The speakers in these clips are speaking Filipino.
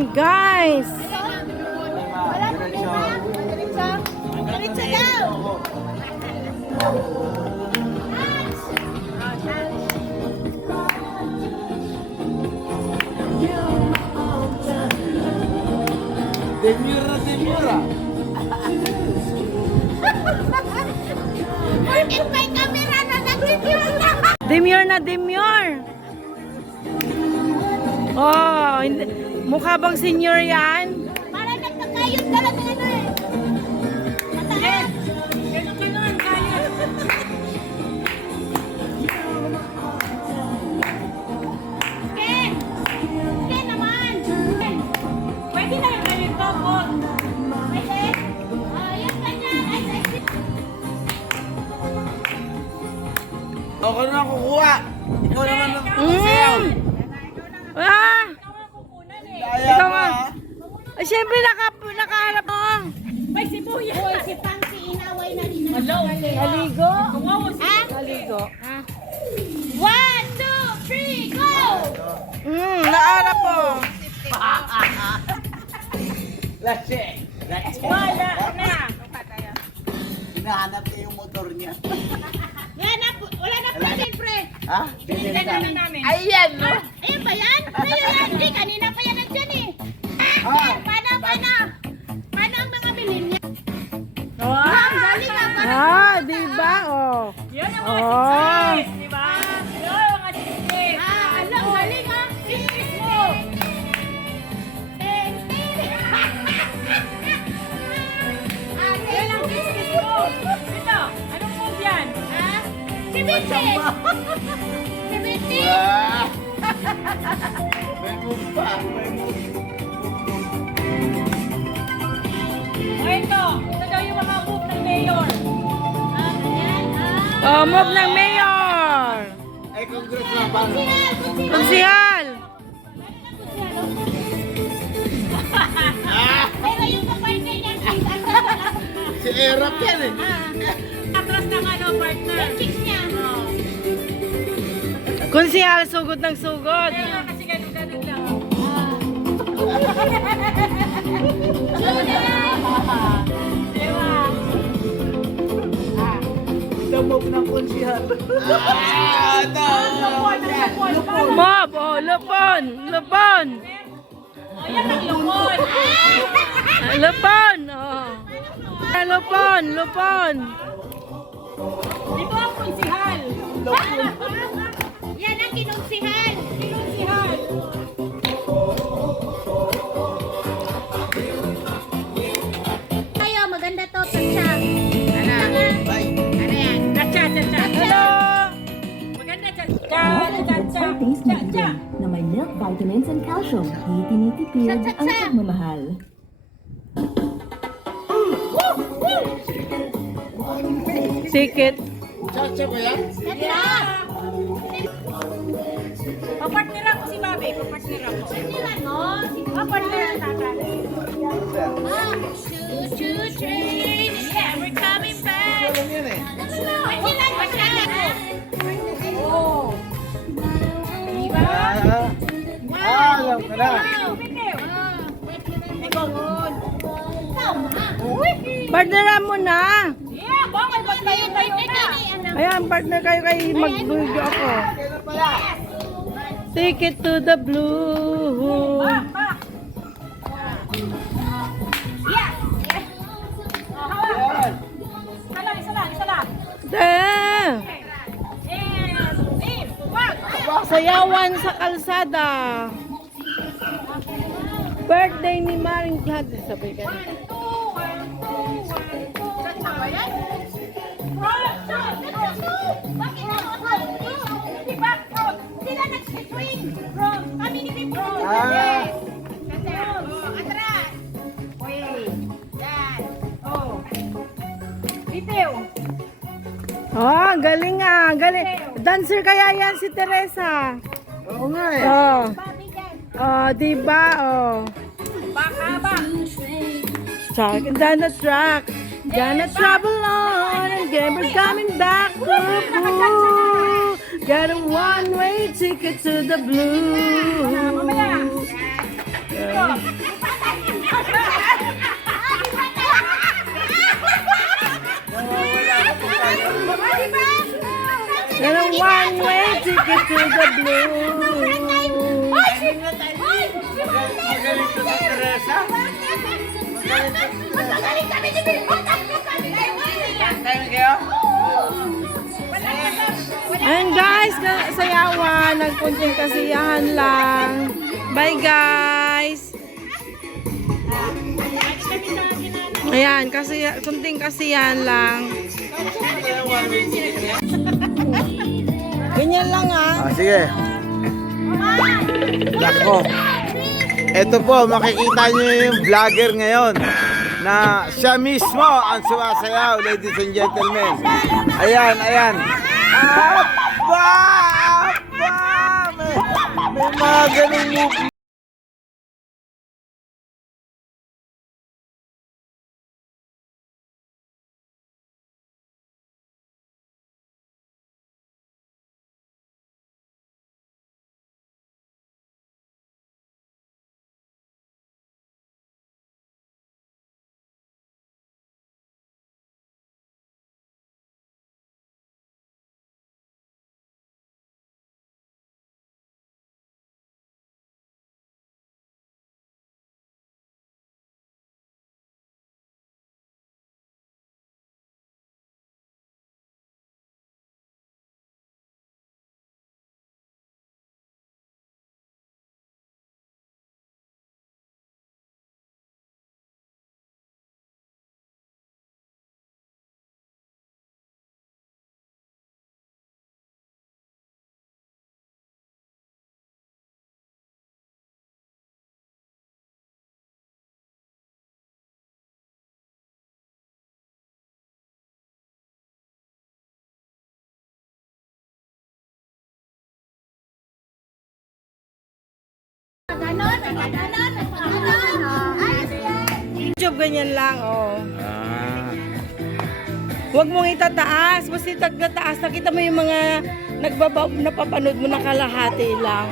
yan, guys. Diretso daw. Demura. Bakit may camera na nag-review na? Demure na demure. Oh, hindi, mukha bang senior yan? Para nagkakayod ka lang ano eh. Mataas. Ganun, kaya. Ken! Ken naman! Ken! Pwede na yung ganito po. Pwede? Yan ganyan. Ay, Ako na kukuha. Ikaw naman ang Mm. Ah, Kaya ikaw mo, nga. ah. Ay, syempre nakaharap mo. May sibuyas. Hoy, si Pangsi inaway na rin. Hello. Naligo. Kawawa si Ha? Naligo. 1, 2, 3, go! Naharap mo. Lashe. Wala na. Hinahanap niya yung motor niya. Yan na, wala na pa din, pre. Ha? Tingnan namin namin. Ayan, no? Ayan ba yan? Ayan yan. Hindi, kanina pa yan nandyan eh. Ah. Paano? Paano ang mga bilhin niya? Oh. Ang galing nga pa. Di ba? Oh. Yan ang mga Oh. chichis, di ba? Yan ang mga chichis. Ang galing ha. Chichis mo. Yan ang chichis mo. Ito, anong move yan? Si Binti. Si Binti. Ah. May move pa. May move. O ito daw yung mga move ng mayor. Ayan. Oh, move ng mayor. Ay, congrats na ba? Konsihal. Pero yung kapartner niya, Si Erap yan eh. Atras ng ano, partner. yung chicks niya. Konsihal, sugod ng sugod. Kaya nga kasi ganun lang. Diba? The move ng konsihal. Ah, ito. Mob, oh, lupon. Lupon. O yan ang lupon. Lupon, oh. Lupon, lupon. Ito ang kunsihal. Yan ang kinunsihan. Kunsihal. Tayo, maganda to, tansya. Bye. Ano yan? Cha cha cha. Hello. Maganda cha cha cha cha. Taste Cha na cha. na may milk vitamins and calcium. Di tinitipid ang pagmamahal. Ticket. Chacha ba yan? Tansya. Papartner ako si Babe. Papartner ako. Sinilan mo? Papartner ang tatay. Choo choo train. Yeah, we're coming back. Alam yan eh. Sinilan mo siya. Oh. Diba? Alam ko na. Partneran mo na. Yeah, bakit ba tayo na? Ayan, partner kayo kay mag-video ako. Kailan pala? Ticket to the blue. Yeah. Yan. Isa lang. Damn. Yes. Team. Wag. Sayawan sa kalsada. Birthday ni Maring Gladys. Sabay ka na. Sila nag-swing. Kami ni Bibro. Ah. Atras. Yan. Bitiw. Oh, galing ah. Galing. Dancer kaya yan si Teresa. Oo nga eh. Oh. Babi dyan. Oh, diba? Oh. Baka. Chuck and down the track. Gonna travel on and never coming back. Ooh, got a one-way ticket to the blue. Mamaya. Ito. take it to the blue. Magaling to si Teresa. Magaling kami ni Bill. Tatlo kami kayo. Tayo kayo? Ayan guys, sayawan. Nagpunting kasiyahan lang. Bye guys. Ayan, kunting kasiyahan lang. Ganyan lang ah. Sige. Nako. Ito po, makikita nyo yung vlogger ngayon na siya mismo ang sumasayaw, ladies and gentlemen. Ayan, ayan. Aba! Aba! May mga ganung move. YouTube ganyan lang, oh. Huwag mong itataas. Basta itagtataas. Nakita mo yung mga napapanood mo na kalahati lang.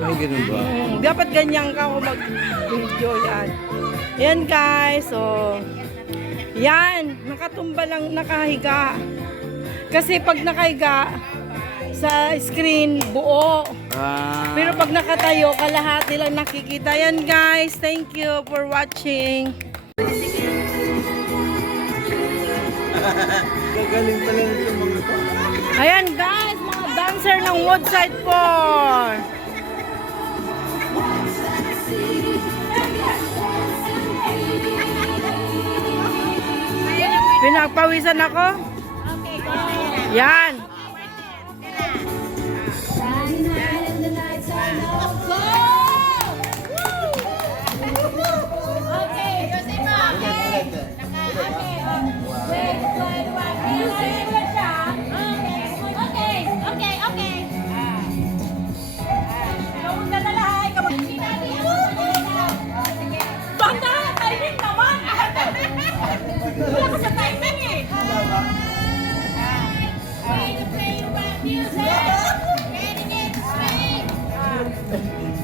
Ay, ganun ba? Dapat ganyan ka kung mag-video yan. Yan guys, so yan, nakatumba lang, nakahiga. Kasi pag nakahiga sa screen, buo. Pero pag nakatayo, kalahati lang nakikita. Yan guys, thank you for watching. Gagaling pala nito mga to. Ayan guys, mga dancer ng Woodside Four. Pinagpawisan ako? Yan.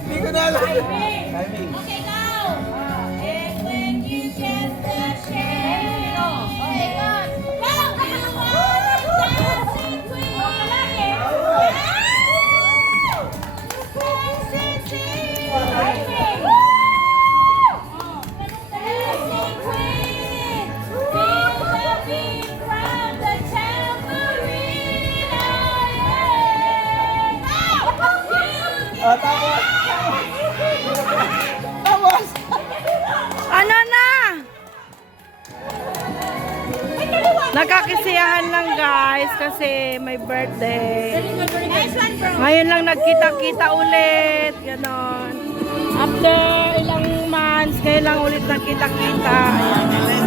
Hindi ko na alam. Timing. Okay, go! And when you get the shade, okay, go! Go! You are the dancing queen! Dancing queen! Dancing queen! Feel the beat from the tambourine! Tapos. Tapos. Ano na? Nakakisiyahan lang guys kasi may birthday. Ngayon lang nagkita-kita ulit. Ganon. After ilang months, ngayon lang ulit nagkita-kita. Ayan.